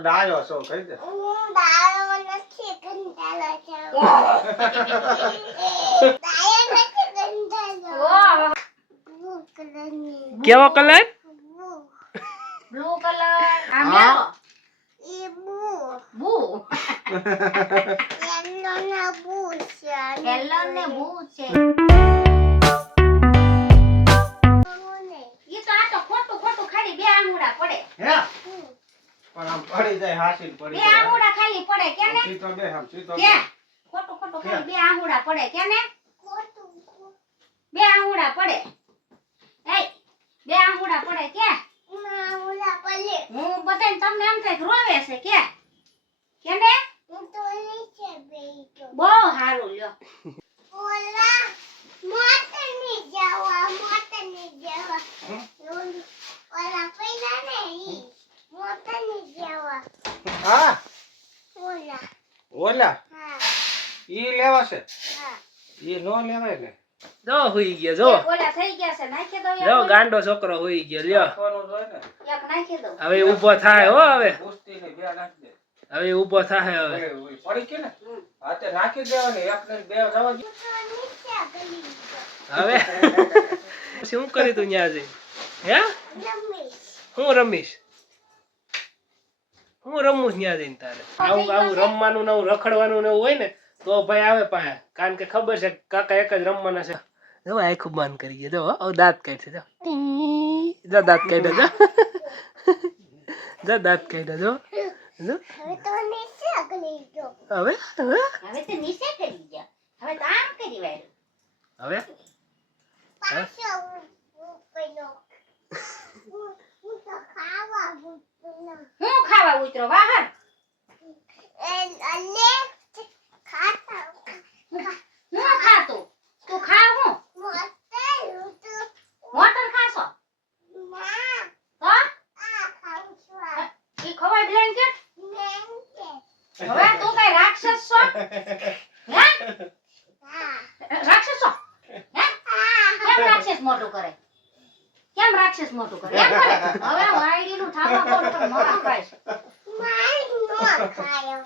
ડાયો છો કહી દે હું ડાયો નથી કંટાળો છું ડાયો નથી કંટાળો બ્લુ કલરની કેવો કલર બ્લુ કલર આમ્યો ઈ બ્લુ બુ યેલો ના બ્લુ છે યેલો ને બુ છે ઈ તો આ તો ખોટું ખોટું ખાલી બે આંગળા પડે હે પણ આમ પડી જાય હાસીલ પડી બે આંગળા ખાલી પડે કેને સીતો બે આમ સીતો કે ખોટું ખોટું ખાલી બે આંગળા પડે કેને ખોટું બે આંગળા પડે એય બે આંગળા પડે કે ના ઓલા પલે હું બધાને તમને એમ થાય કે રોવે છે કેને હું તો નીચે બેઠો બહુ સારું લ્યો ઓલા મોટરની જવા ઓલા પેલા ને ઈ મોટરની જવા હા ઓલા ઓલા હા ઈ લેવા છે હા ઈ નો લેવાય ને જો હુઈ ગયો જો ઓલા થઈ ગયા છે નાખી દો જો ગાંડો છોકરો હુઈ ગયો લ્યો રાખવાનું જોઈએ ને એક નાખી દો હવે ઊભો થાય હો હવે કુસ્તી ને બે નાખી દે હવે ઊભો થાય હવે ઓય પડી કે ને હાથે નાખી દેવાની એક ને બે જવા દે તો નીચે ગલી હવે શું કરી તું ન્યા જઈ હે રમેશ હું રમીશ હું રમું ન્યા જઈને તારે આવું રમવાનું ને રખડવાનું ને હોય ને તો ભાઈ આવે પાસે કારણ કે ખબર છે કાકા એક જ રમવાના છે જો આખું બંધ કરી ગયો જો હવે દાંત કાઢશે જો દાંત કાઢ્યા જો દાંત કાઢ્યા જો હવે તો નીચે ગલી ગયો હવે હવે હવે તો નીચે કરી ગયા હવે તો આમ કરી વાળ્યું હવે પાછો પેલો હું તો ખાવા ગુતનો હું ખાવા ઉતરો બહાર અને ખાતા હું ખાતું તું ખાવ હું મોટર ખાશો ના તો આ ખાઉં છું ઈ ખવાય બ્લેન્કેટ બ્લેન્કેટ હવે તું કઈ રાક્ષસ છો હે હા રાક્ષસ છો હે કેમ રાક્ષસ મોટું કરે કેમ રાક્ષસ મોટું કરે એમ કરે હવે વાયડીનું ઠામા કોણ પર મોટું ખાય છે મારી નો ખાયો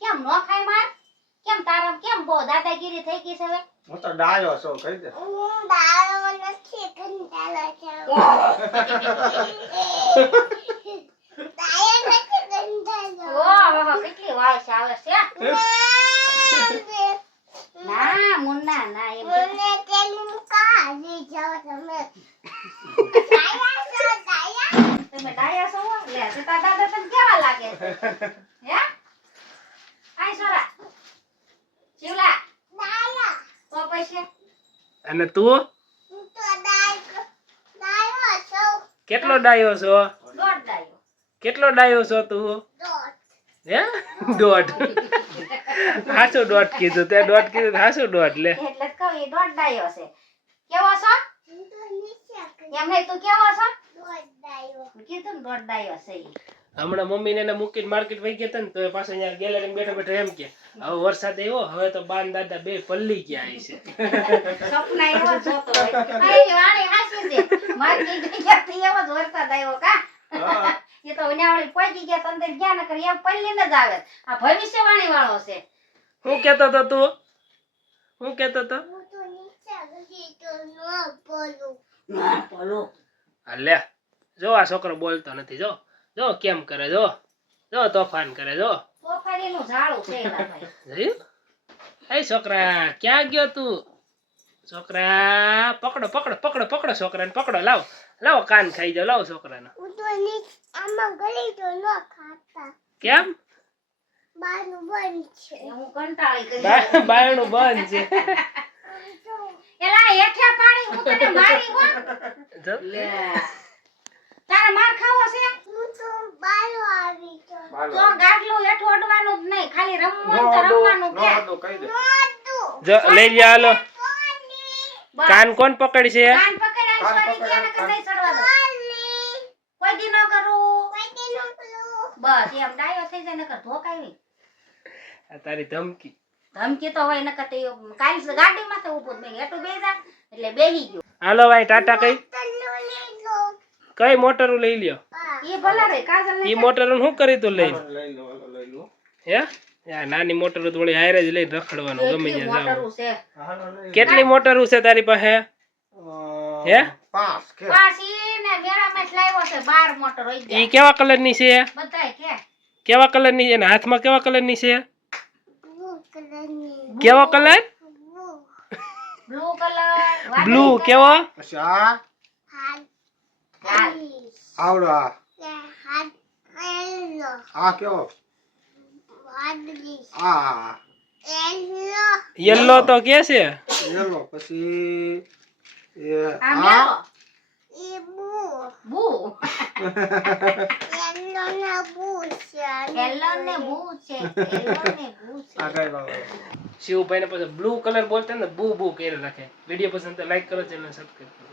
કેમ નો ખાય માર કેમ તારા કેમ બહુ દાદાગીરી થઈ ગઈ છે હવે હું તો ડાયો છો કહી દે હું ડાયો નથી કંટાળો છું ડાયો નથી કંટાળો ઓહો કેટલી વાસ આવે છે ના મુન્ના ના એમ મને તેનું કાઢી જાઓ તમે ડાયા છો ડાયા તમે ડાયા છો લે તો તારા દાદા તને કેવા લાગે હે આય સોરા શિવલા ડાયા તો પછી અને તું હું તો ડાયો છું કેટલો ડાયો છો દોડ ડાયો કેટલો ડાયો છો તું દોઢ હે દોઢ હાસું દોઢ કીધું તે દોઢ કીધું હાસું દોઢ લે એટલે જ કહું એ દોડ ડાયો છે કેવો છો હું તો નીચે એમ નહીં તું કેવો છો દોઢ ડાયો કીધું ને દોડ ડાયો છે ઈ. હમણાં મમ્મીને એને મૂકીને માર્કેટ વહી ગયા હતા ને તો એ પાછા અહીંયા ગેલેરીમાં બેઠા બેઠા એમ કે હવે વરસાદ આવ્યો હવે તો બાન દાદા બે પલ્લી ગયા હશે સપના એવો જ જોતો હોય અરે વાણી હાસી છે મારી જગ્યાથી એવો જ વરસાદ આવ્યો કા એ તો ઉનાળી પહોંચી ગયા તો અંદર ગયા ન કરી એમ પલ્લીને જ આવે આ ભવિષ્યવાણી વાળો છે હું કેતો તો તું હું કેતો તો હું તો નીચે ગઈ તો નો બોલું ના બોલો હા લે જો આ છોકરો બોલતો નથી જો જો કેમ કરે જો જો તોફાન કરે જો તોફાનીનું ઝાડું છે એલા ભાઈ જોયું એ છોકરા ક્યાં ગયો તું છોકરા પકડો પકડો પકડો પકડો છોકરાને પકડો લાવો લાવો કાન ખાઈ જાઓ લાવો છોકરાને હું તો નીચે આમાં ગઈ તો નો ખાતા કેમ બાનું બંધ છે હું કંટાળી ગઈ બાયણું બંધ છે એલા હેઠે પાણી હું તને મારી હો જો. લે તારે માર ખાવો છે હું તો બારો આવી તો તો ગાડલું હેઠું અડવાનું જ નહીં ખાલી રમવું હોય તો રમવાનું કે નો કહી દે નોતું જો લઈ લ્યો હાલો કોની બસ. કાન કોણ પકડશે કાન પકડાય કાન સોરી પકડાય, કે નકર નહીં ચડવા દો કોની કોઈ દી ન કરું કોઈ નો પેલું બસ એમ ડાયો થઈ જાય નકર ધોકાવી આ તારી ધમકી ધમકી તો હોય નકર તે કાલ ગાડીમાં તો ઊભો મેં હેઠું બેસા એટલે બેહી ગયો હાલો ભાઈ ટાટા કઈ તલ્લો લેલો કઈ મોટરું લઈ લ્યો આ ઈ ભલે રે કાજલ ઈ મોટર શું કરી તું લઈ લઈ લો લઈ લો હે યા નાની મોટર તો વળી હારે જ લઈને રખડવાનું ગમે કેટલી ત્યાં જાવ મોટરું છે હાલો લઈ કેટલી મોટરો છે તારી પાસે હે 5 કે પાછી ને મેળામાં જ લાવ્યો છે 12 મોટર હોય ઈ ગયા કેવા કલરની છે બધાય કે કેવા કલરની છે એના હાથમાં કેવા કલરની છે બ્લુ કલરની કેવો કલર બ્લુ કલર બ્લુ કેવો પછી આ હાથ લાલ આવડો આ હાથ એલો આ કેવો વાદળી આ એલો યલો તો કે છે યેલો પછી એ આ મેલો ઈ બુ બુ એલો ના બુ છે એલો ને બુ છે એલો ને બુ છે આ કઈ બાબત શિવભાઈ ને પછી બ્લુ કલર બોલતા ને બુ બુ કરી રાખે વિડીયો પસંદ તો લાઈક કરો ચેનલ સબસ્ક્રાઇબ કરો